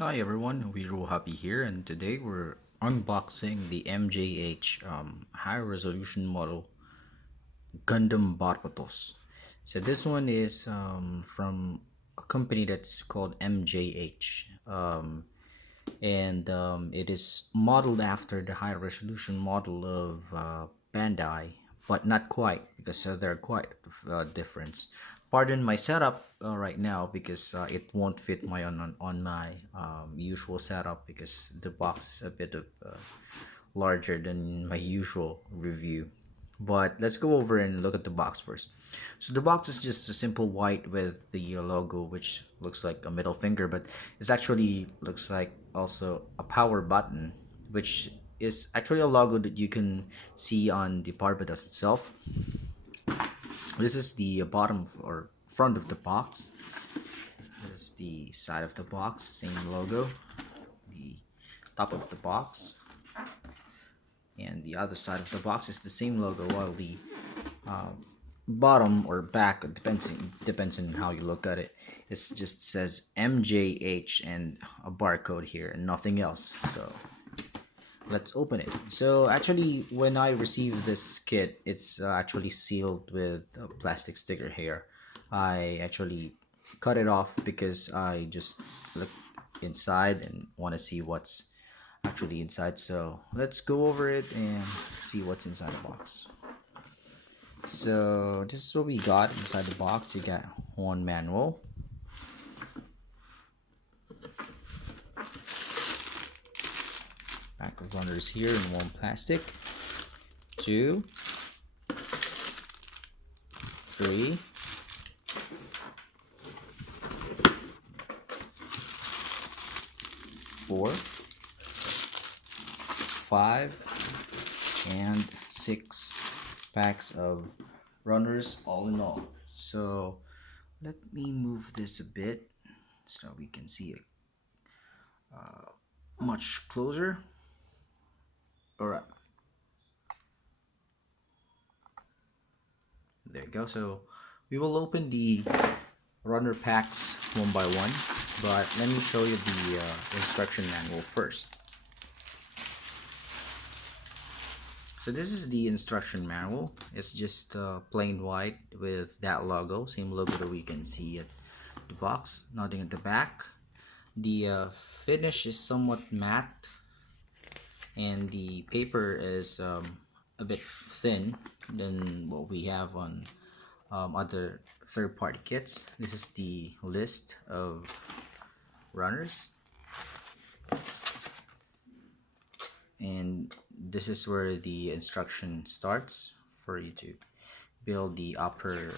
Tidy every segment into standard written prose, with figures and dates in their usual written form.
Hi everyone, wiruhabi here, and today we're unboxing the MJH high resolution model Gundam Barbatos. So this one is from a company that's called MJH, and it is modeled after the high resolution model of Bandai, but not quite because there are quite difference. Pardon my setup right now because it won't fit my on my usual setup because the box is a bit of larger than my usual review. But let's go over and look at the box first. So the box is just a simple white with the logo, which looks like a middle finger, but it's actually looks like also a power button, which is actually a logo that you can see on the Barbatos itself. This is the bottom or front of the box. This is the side of the box, same logo. The top of the box and the other side of the box is the same logo, while the bottom or back depends on how you look at it. It just says MJH and a barcode here and nothing else. So let's open it. So actually, when I received this kit, it's actually sealed with a plastic sticker here. I actually cut it off because I just look inside and want to see what's actually inside. So let's go over it and see what's inside the box. So this is what we got inside the box. You got one manual, pack of runners here in one plastic, 2, 3, 4, 5, and 6 packs of runners all in all. So let me move this a bit so we can see it much closer. Alright, there you go. So we will open the runner packs one by one, but let me show you the instruction manual first. So this is the instruction manual. It's just plain white with that logo, same logo that we can see at the box, nothing at the back. The finish is somewhat matte, and the paper is a bit thin than what we have on other third-party kits. This is the list of runners, and this is where the instruction starts for you to build the upper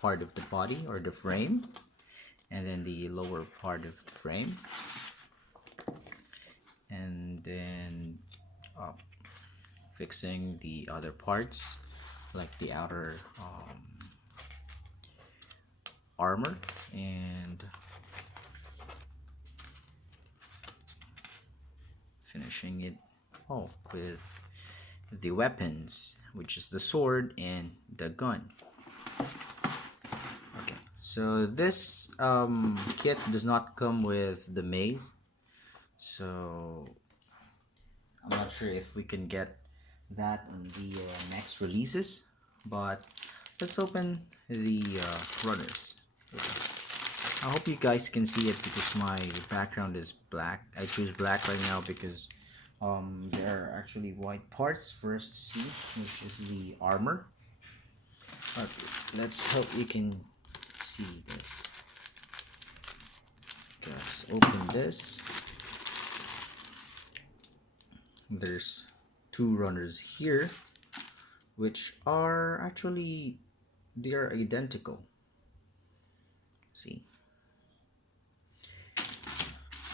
part of the body or the frame, and then the lower part of the frame, and then fixing the other parts like the outer armor and finishing it all with the weapons, which is the sword and the gun. Okay, so this kit does not come with the maze, so I'm not sure if we can get that on the next releases, but let's open the runners. I hope you guys can see it because my background is black. I choose black right now because there are actually white parts for us to see, which is the armor. Okay, let's hope you can see this. Okay, let's open this. There's 2 runners here, which are actually, they are identical. See,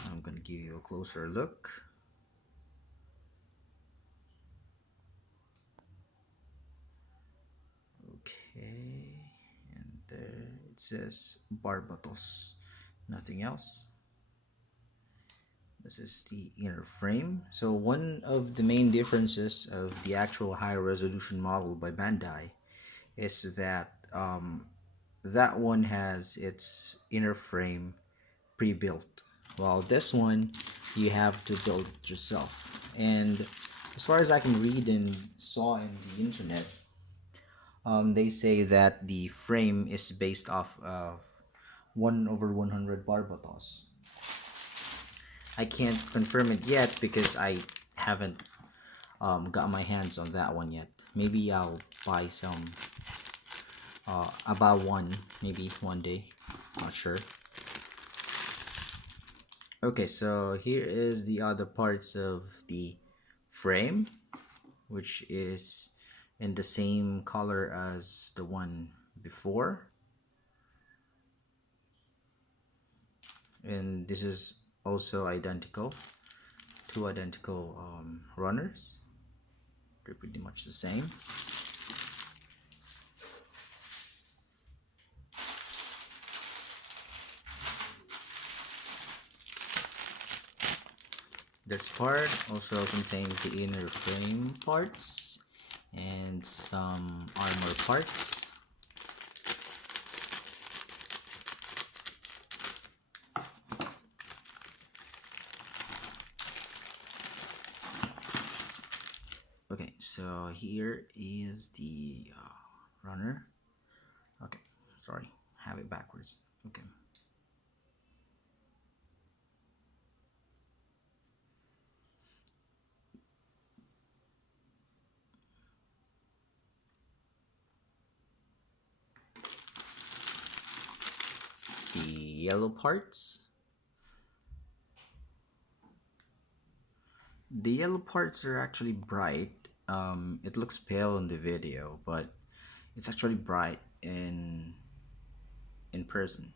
I'm gonna give you a closer look. Okay, and there it says Barbatos, nothing else. This is the inner frame. So one of the main differences of the actual high resolution model by Bandai is that that one has its inner frame pre-built, while this one you have to build it yourself. And as far as I can read and saw in the internet, they say that the frame is based off of 1/100 Barbatos. I can't confirm it yet because I haven't got my hands on that one yet. Maybe I'll buy some about one, maybe one day, not sure. Okay, so here is the other parts of the frame, which is in the same color as the one before, and this is also identical, two identical runners. They're pretty much the same. This part also contains the inner frame parts and some armor parts. Okay, so here is the runner. Okay, sorry, have it backwards. Okay. The yellow parts. The yellow parts are actually bright. It looks pale in the video, but it's actually bright in person.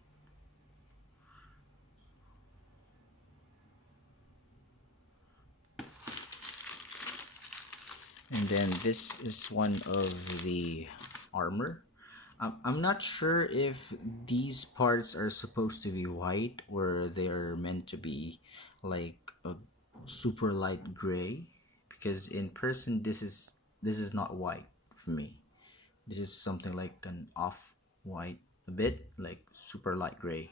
And then this is one of the armor. I'm not sure if these parts are supposed to be white or they're meant to be like a super light gray, because in person this is not white for me. This is something like an off white, a bit like super light gray.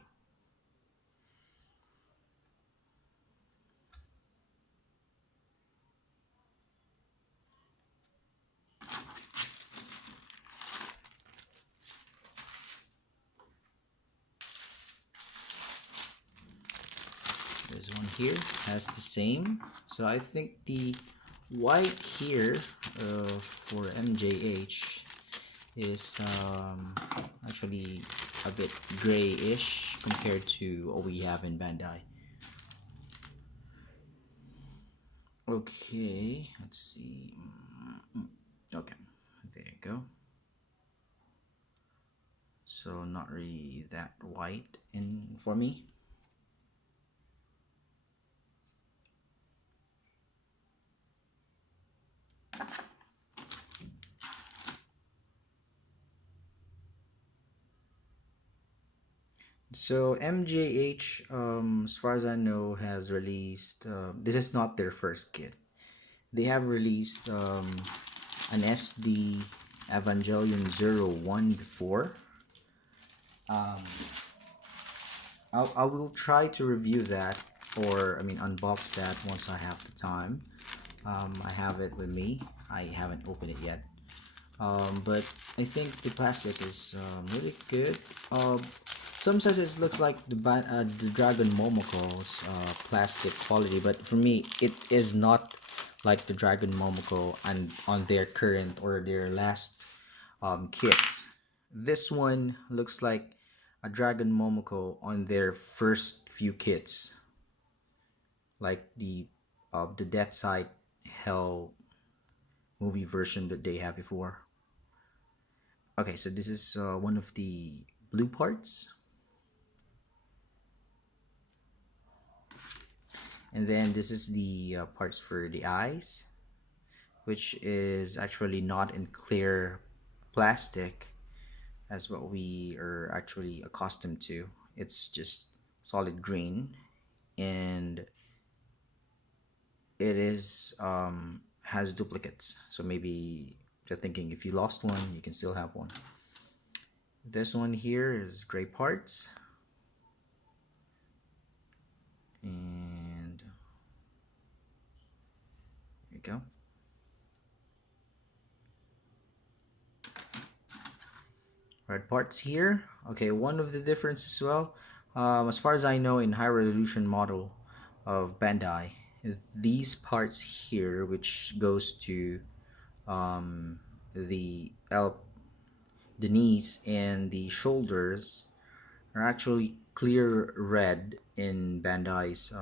This one here has the same. So I think the white here for MJH is actually a bit grayish compared to what we have in Bandai. Okay, let's see. Okay, there you go. So not really that white in for me. So MJH, as far as I know, has released. This is not their first kit. They have released an SD Evangelion 01 before. I will try to review that, or I mean unbox that once I have the time. I have it with me. I haven't opened it yet. But I think the plastic is really good. Some says it looks like the Dragon Momoko's plastic quality, but for me, it is not like the Dragon Momoko and on their current or their last kits. This one looks like a Dragon Momoko on their first few kits, like the Death Side Hell movie version that they had before. Okay, so this is one of the blue parts. And then this is the parts for the eyes, which is actually not in clear plastic as what we are actually accustomed to. It's just solid green, and it is has duplicates. So maybe you're thinking if you lost one, you can still have one. This one here is gray parts, we go. Right, parts here. Okay, one of the differences as well, as far as I know, in high resolution model of Bandai, is these parts here, which goes to um, the the knees and the shoulders, are actually clear red in Bandai's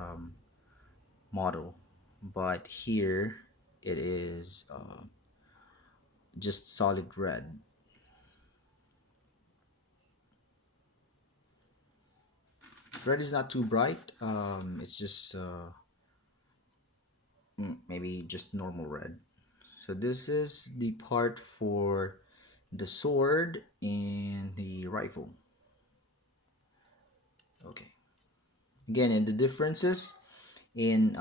model, but here it is just solid red. Red is not too bright. It's just maybe just normal red. So this is the part for the sword and the rifle. Okay. Again, and the differences in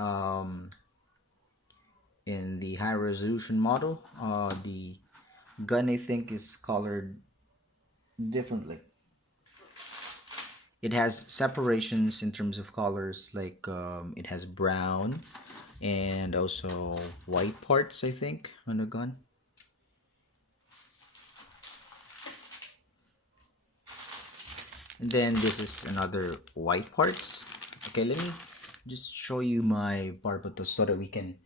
the high resolution model, the gun I think is colored differently. It has separations in terms of colors, like it has brown and also white parts, I think, on the gun. And then this is another white parts. Okay, let me just show you my Barbatos so that we can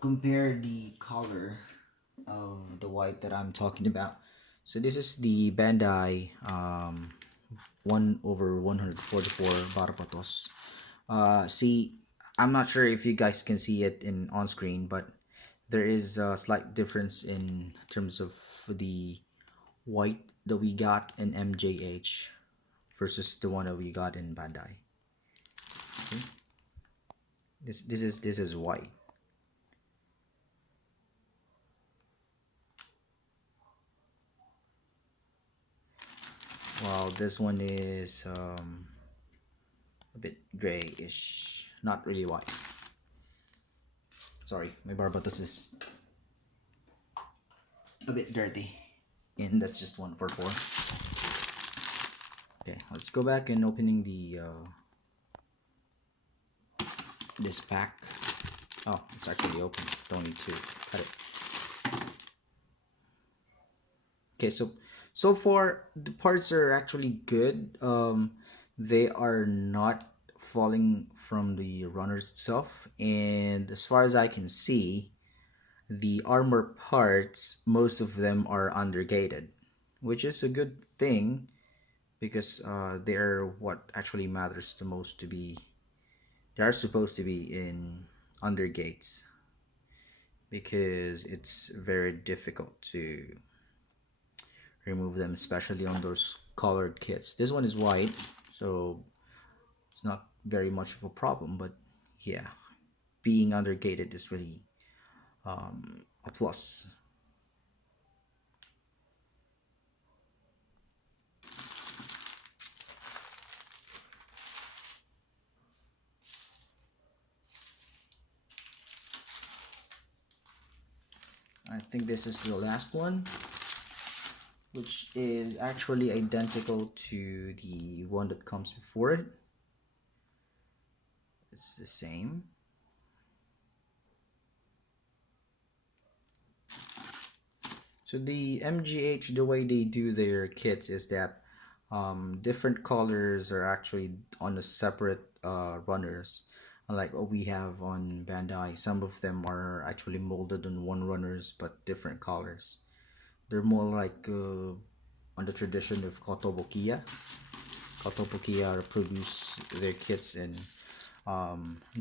compare the color of the white that I'm talking about. So this is the Bandai 1/144 Barbatos. See, I'm not sure if you guys can see it in on screen, but there is a slight difference in terms of the white that we got in MJH versus the one that we got in Bandai. See? This is white. While this one is a bit grayish, not really white. Sorry, my Barbatos is a bit dirty, and that's just 144. Okay, let's go back and opening the this pack. Oh, it's actually open. Don't need to cut it. Okay, so far the parts are actually good. They are not falling from the runners itself, and as far as I can see, the armor parts, most of them are undergated, which is a good thing because they're what actually matters the most to be. They are supposed to be in undergates because it's very difficult to remove them, especially on those colored kits. This one is white, so it's not very much of a problem, but yeah, being undergated is really a plus. I think this is the last one, which is actually identical to the one that comes before it. It's the same. So the MGH, the way they do their kits is that different colors are actually on the separate runners. Unlike what we have on Bandai, some of them are actually molded on one runners but different colors. They're more like on the tradition of Kotobukiya. Kotobukiya produce their kits in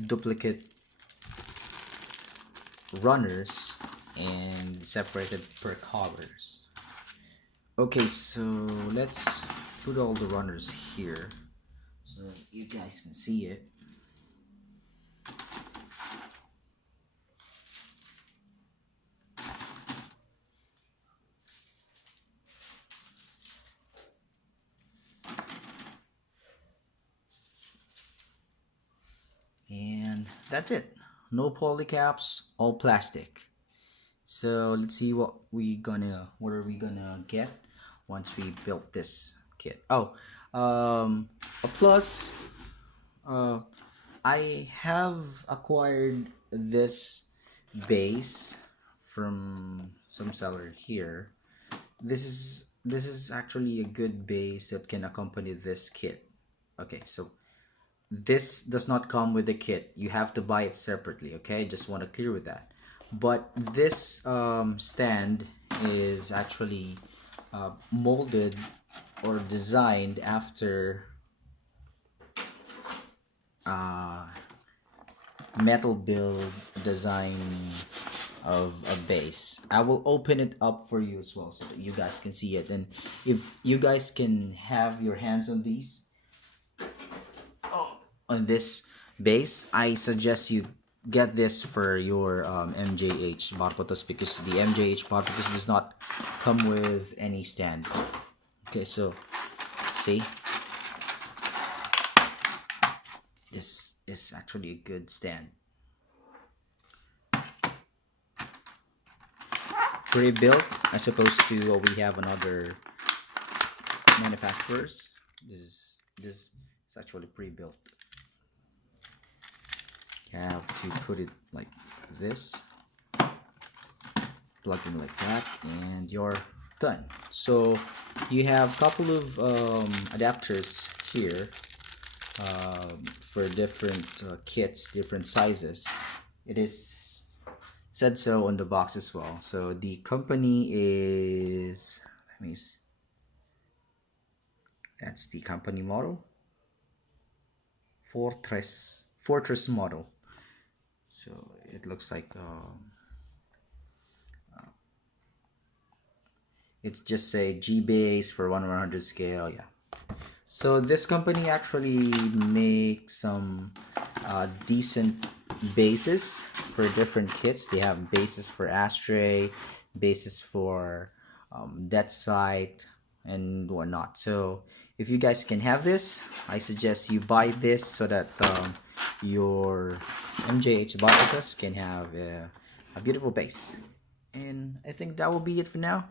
duplicate runners and separated per colors. Okay, so let's put all the runners here so that you guys can see it. And that's it. No poly caps, all plastic. So let's see what are we gonna get once we built this kit. Oh, a plus. Uh, I have acquired this base from some seller here. This is actually a good base that can accompany this kit. Okay, so this does not come with the kit. You have to buy it separately. Okay, just want to clear with that. But this stand is actually molded or designed after uh, metal build design of a base. I will open it up for you as well so that you guys can see it. And if you guys can have your hands on these, on this base, I suggest you get this for your MJH Barbatos, because the MJH Barbatos does not come with any stand. Okay, so see, this is actually a good stand. Pre-built as opposed to what we have on other manufacturers. This is actually pre-built. You have to put it like this, plug in like that, and you're done. So you have a couple of adapters here for different kits, different sizes. It is said so on the box as well. So the company is, let me see, that's the company model, Fortress model. So it looks like it's just say G base for 1/100 scale. Yeah. So this company actually makes some decent bases for different kits. They have bases for ashtray, bases for dead site, and whatnot. So if you guys can have this, I suggest you buy this so that your MJH Barbatos can have a beautiful base. And I think that will be it for now.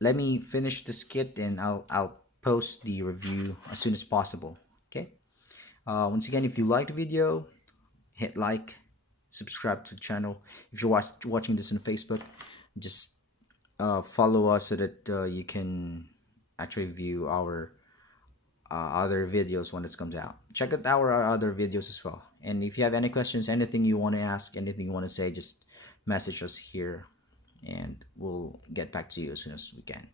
Let me finish this kit and I'll post the review as soon as possible. Okay. Once again, if you like the video, hit like, subscribe to the channel. If you're watching this on Facebook, just follow us so that you can actually view our other videos when it comes out. Check out our other videos as well. And if you have any questions, anything you want to ask, anything you want to say, just message us here and we'll get back to you as soon as we can.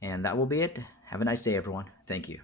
And that will be it. Have a nice day, everyone. Thank you.